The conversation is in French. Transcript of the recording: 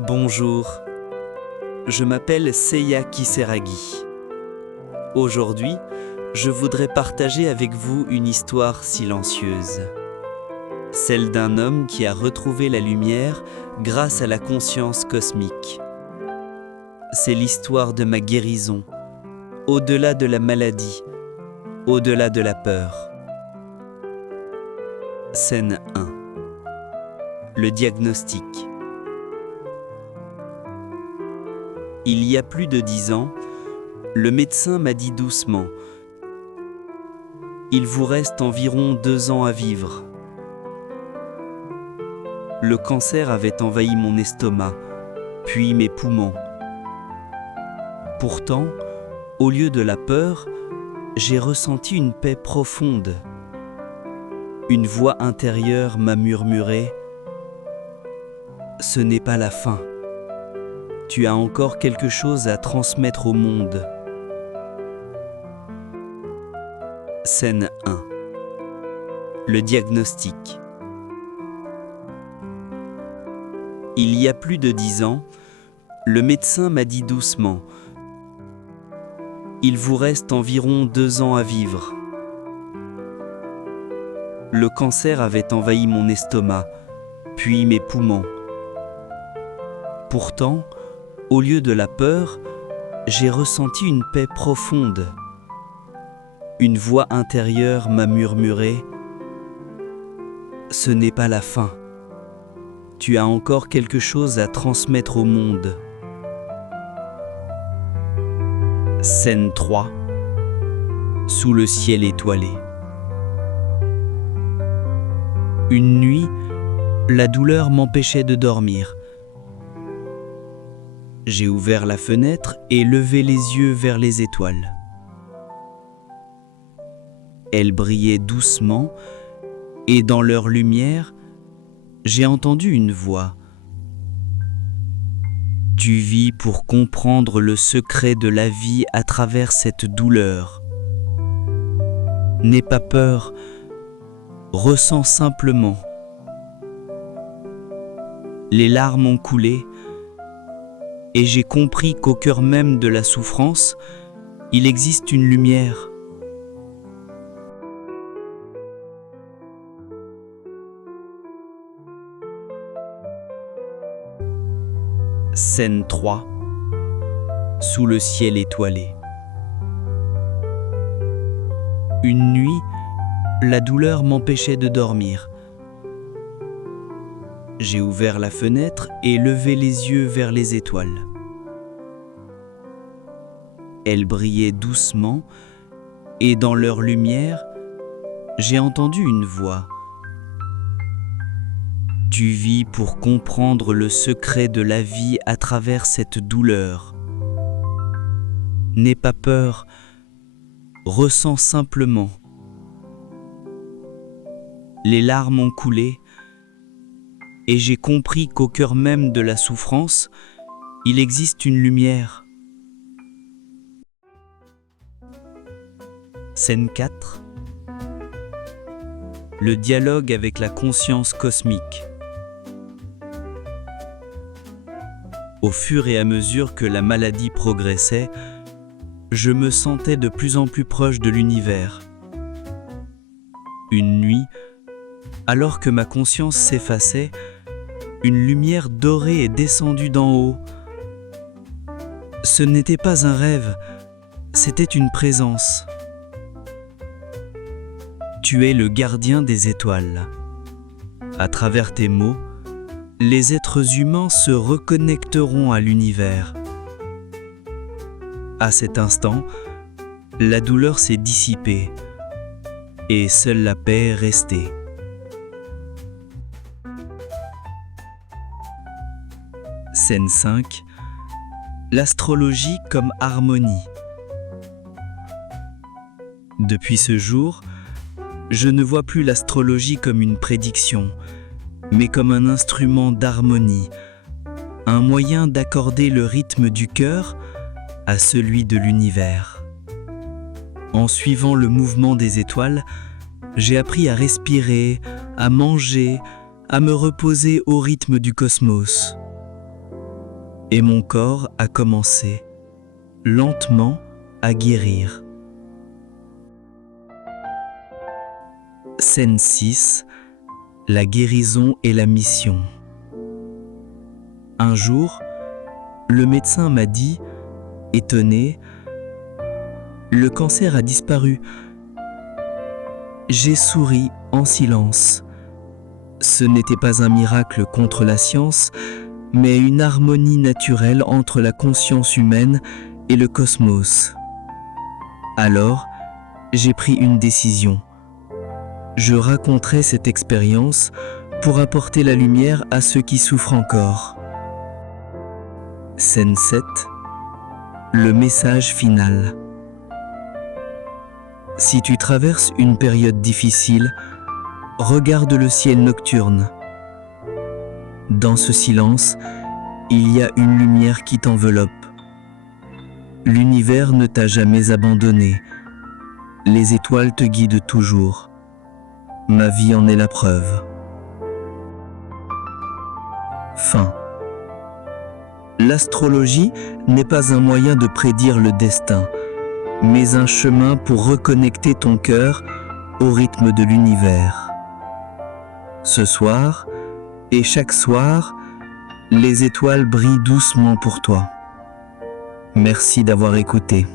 Bonjour, je m'appelle Seiya Kiseragi. Aujourd'hui, je voudrais partager avec vous une histoire silencieuse. Celle d'un homme qui a retrouvé la lumière grâce à la conscience cosmique. C'est l'histoire de ma guérison, au-delà de la maladie, au-delà de la peur. Scène 1. Le diagnostic. Il y a plus de 10 ans, le médecin m'a dit doucement « Il vous reste environ 2 ans à vivre ». Le cancer avait envahi mon estomac, puis mes poumons. Pourtant, au lieu de la peur, j'ai ressenti une paix profonde. Une voix intérieure m'a murmuré « Ce n'est pas la fin. Tu as encore quelque chose à transmettre au monde. » Scène 1. Le diagnostic. Il y a plus de 10 ans, le médecin m'a dit doucement « Il vous reste environ 2 ans à vivre ». Le cancer avait envahi mon estomac, puis mes poumons. Pourtant, au lieu de la peur, j'ai ressenti une paix profonde. Une voix intérieure m'a murmuré « Ce n'est pas la fin. Tu as encore quelque chose à transmettre au monde. » Scène 3. Sous le ciel étoilé. Une nuit, la douleur m'empêchait de dormir. J'ai ouvert la fenêtre et levé les yeux vers les étoiles. Elles brillaient doucement et dans leur lumière, j'ai entendu une voix. « Tu vis pour comprendre le secret de la vie à travers cette douleur. N'aie pas peur, ressens simplement. » Les larmes ont coulé et j'ai compris qu'au cœur même de la souffrance, il existe une lumière. Scène 3. Sous le ciel étoilé. Une nuit, la douleur m'empêchait de dormir. J'ai ouvert la fenêtre et levé les yeux vers les étoiles. Elles brillaient doucement et dans leur lumière, j'ai entendu une voix. « Tu vis pour comprendre le secret de la vie à travers cette douleur. N'aie pas peur, ressens simplement. » Les larmes ont coulé et j'ai compris qu'au cœur même de la souffrance, il existe une lumière. Scène 4. Le dialogue avec la conscience cosmique. Au fur et à mesure que la maladie progressait, je me sentais de plus en plus proche de l'univers. Une nuit, alors que ma conscience s'effaçait, une lumière dorée est descendue d'en haut. Ce n'était pas un rêve, c'était une présence. Tu es le gardien des étoiles. À travers tes mots, les êtres humains se reconnecteront à l'univers. À cet instant, la douleur s'est dissipée et seule la paix est restée. Scène 5. L'astrologie comme harmonie. Depuis ce jour, je ne vois plus l'astrologie comme une prédiction, mais comme un instrument d'harmonie, un moyen d'accorder le rythme du cœur à celui de l'univers. En suivant le mouvement des étoiles, j'ai appris à respirer, à manger, à me reposer au rythme du cosmos. et mon corps a commencé, lentement, à guérir. Scène 6. La guérison et la mission. Un jour, le médecin m'a dit, étonné, « Le cancer a disparu. » J'ai souri en silence. Ce n'était pas un miracle contre la science, mais une harmonie naturelle entre la conscience humaine et le cosmos. Alors, j'ai pris une décision. Je raconterai cette expérience pour apporter la lumière à ceux qui souffrent encore. Scène 7. Le message final. Si tu traverses une période difficile, regarde le ciel nocturne. Dans ce silence, il y a une lumière qui t'enveloppe. L'univers ne t'a jamais abandonné. Les étoiles te guident toujours. Ma vie en est la preuve. Fin. L'astrologie n'est pas un moyen de prédire le destin, mais un chemin pour reconnecter ton cœur au rythme de l'univers. Ce soir, et chaque soir, les étoiles brillent doucement pour toi. Merci d'avoir écouté.